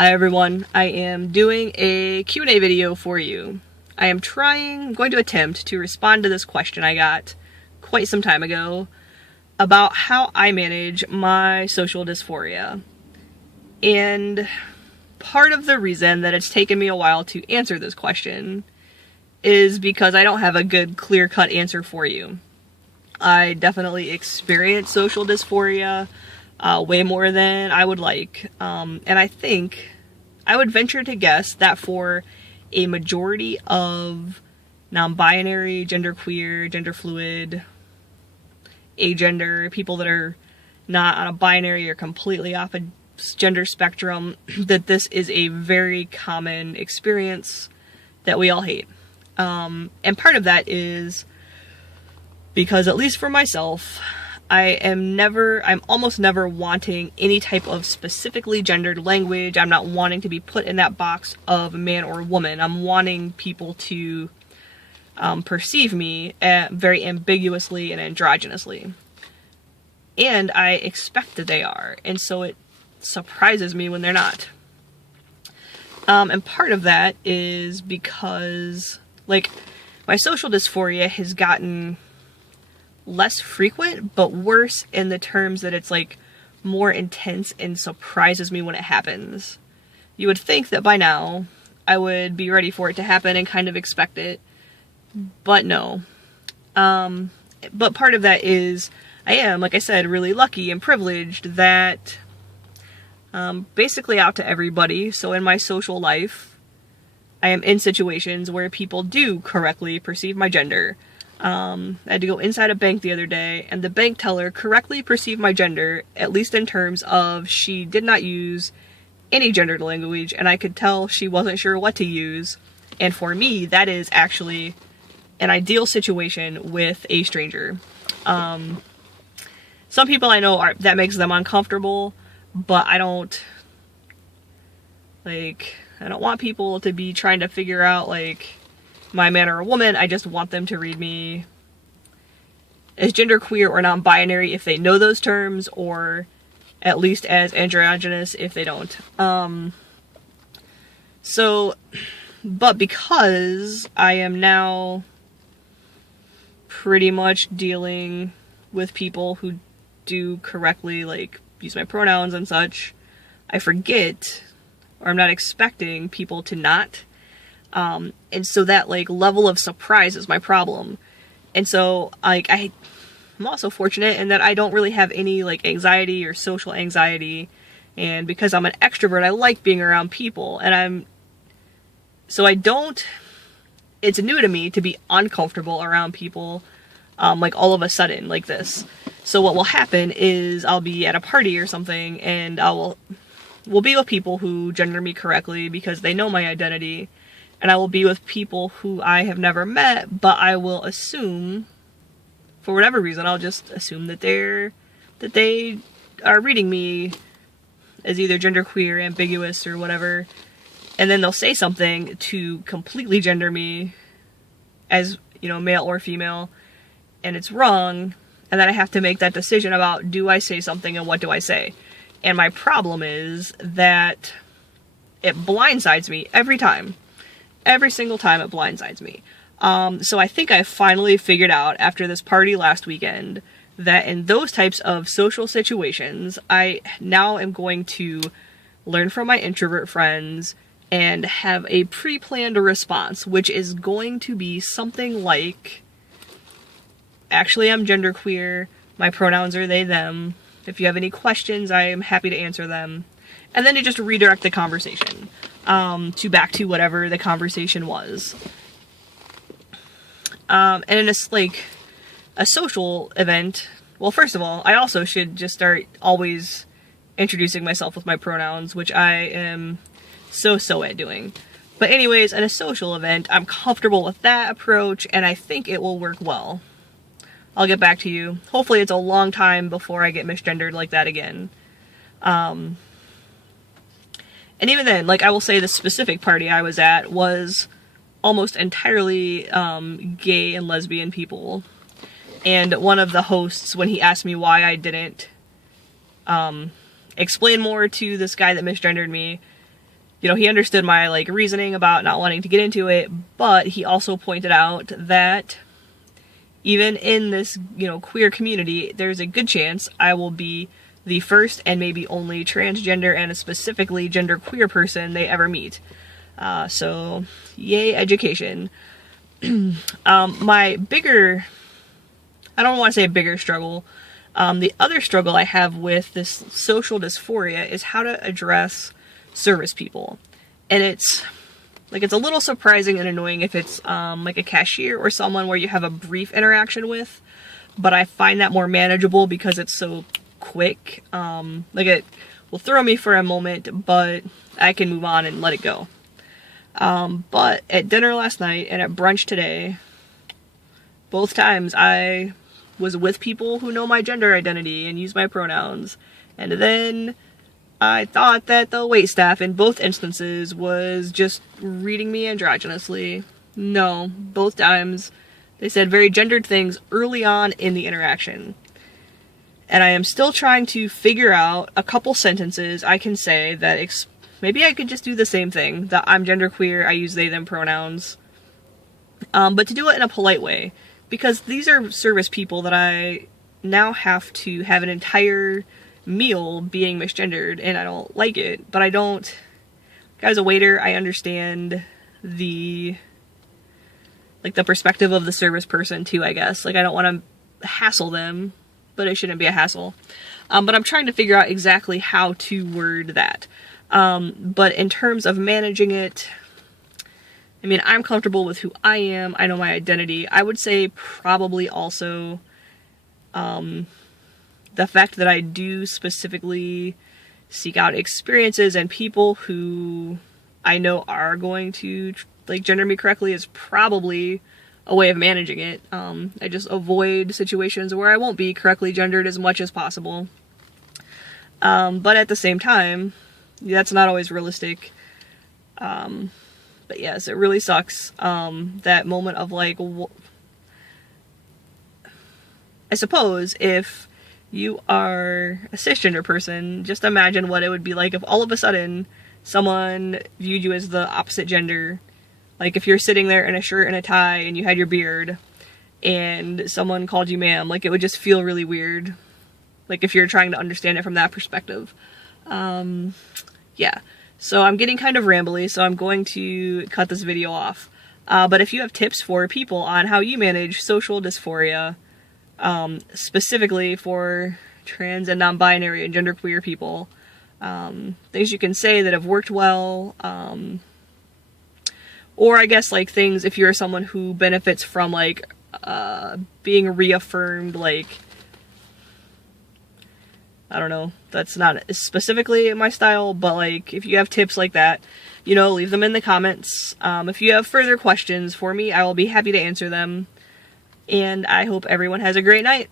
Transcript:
Hi everyone, I am doing a Q&A video for you. I'm going to attempt to respond to this question I got quite some time ago about how I manage my social dysphoria. And part of the reason that it's taken me a while to answer this question is because I don't have a good clear-cut answer for you. I definitely experience social dysphoria way more than I would like. And I think I would venture to guess that for a majority of non-binary, genderqueer, genderfluid, agender, people that are not on a binary or completely off a gender spectrum, that this is a very common experience that we all hate. And part of that is because, at least for myself, I'm almost never wanting any type of specifically gendered language. I'm not wanting to be put in that box of man or woman. I'm wanting people to perceive me very ambiguously and androgynously. And I expect that they are. And so it surprises me when they're not. And part of that is because, my social dysphoria has gotten less frequent, but worse in the terms that it's more intense and surprises me when it happens. You would think that by now I would be ready for it to happen and kind of expect it, but no. But part of that is I am, like I said, really lucky and privileged that basically out to everybody. So in my social life, I am in situations where people do correctly perceive my gender. I had to go inside a bank the other day, and the bank teller correctly perceived my gender, at least in terms of she did not use any gendered language, and I could tell she wasn't sure what to use. And for me, that is actually an ideal situation with a stranger. Some people I know that makes them uncomfortable, but I don't want people to be trying to figure out, my man or a woman. I just want them to read me as genderqueer or non-binary if they know those terms, or at least as androgynous if they don't. But because I am now pretty much dealing with people who do correctly, use my pronouns and such, I forget, or I'm not expecting people to not. And so that level of surprise is my problem. And so I'm also fortunate in that I don't really have any anxiety or social anxiety, and because I'm an extrovert, I like being around people, and it's new to me to be uncomfortable around people all of a sudden like this. So what will happen is I'll be at a party or something, and we'll be with people who gender me correctly because they know my identity. And I will be with people who I have never met, but I will assume, for whatever reason, I'll just assume that they are reading me as either genderqueer, ambiguous, or whatever. And then they'll say something to completely gender me as, male or female, and it's wrong. And then I have to make that decision about, do I say something and what do I say? And my problem is that it blindsides me every time. Every single time it blindsides me. So I think I finally figured out after this party last weekend that in those types of social situations, I now am going to learn from my introvert friends and have a pre-planned response, which is going to be something like, actually, I'm genderqueer, my pronouns are they, them. If you have any questions, I am happy to answer them. And then to just redirect the conversation back to whatever the conversation was. And in a social event, well, first of all, I also should just start always introducing myself with my pronouns, which I am so at doing. But anyways, in a social event, I'm comfortable with that approach, and I think it will work well. I'll get back to you. Hopefully it's a long time before I get misgendered like that again. And even then, I will say the specific party I was at was almost entirely gay and lesbian people. And one of the hosts, when he asked me why I didn't explain more to this guy that misgendered me, you know, he understood my, like, reasoning about not wanting to get into it, but he also pointed out that even in this, you know, queer community, there's a good chance I will be the first and maybe only transgender and specifically genderqueer person they ever meet. So, yay education. My bigger, I don't want to say bigger struggle, the other struggle I have with this social dysphoria is how to address service people. And it's a little surprising and annoying if it's like a cashier or someone where you have a brief interaction with, but I find that more manageable because it's so quick. Like, it will throw me for a moment, but I can move on and let it go. But at dinner last night and at brunch today, both times I was with people who know my gender identity and use my pronouns, and then I thought that the waitstaff in both instances was just reading me androgynously. No, both times they said very gendered things early on in the interaction. And I am still trying to figure out a couple sentences I can say that maybe I could just do the same thing, that I'm genderqueer, I use they, them pronouns. But to do it in a polite way, because these are service people that I now have to have an entire meal being misgendered, and I don't like it, but I don't, as a waiter, I understand the perspective of the service person too, I guess. Like, I don't want to hassle them, but it shouldn't be a hassle. But I'm trying to figure out exactly how to word that. But in terms of managing it, I mean, I'm comfortable with who I am, I know my identity. I would say probably also, the fact that I do specifically seek out experiences and people who I know are going to, like, gender me correctly is probably a way of managing it. I just avoid situations where I won't be correctly gendered as much as possible. But at the same time, that's not always realistic. But yes, it really sucks. That moment of, like, I suppose if you are a cisgender person, just imagine what it would be like if all of a sudden someone viewed you as the opposite gender. Like, if you're sitting there in a shirt and a tie and you had your beard and someone called you ma'am, like, it would just feel really weird. Like, if you're trying to understand it from that perspective. Yeah. So I'm getting kind of rambly, so I'm going to cut this video off. But if you have tips for people on how you manage social dysphoria, specifically for trans and non-binary and genderqueer people, things you can say that have worked well, or I guess, like, things if you're someone who benefits from, like, being reaffirmed, like, I don't know, that's not specifically my style, but, like, if you have tips like that, you know, leave them in the comments. If you have further questions for me, I will be happy to answer them. And I hope everyone has a great night.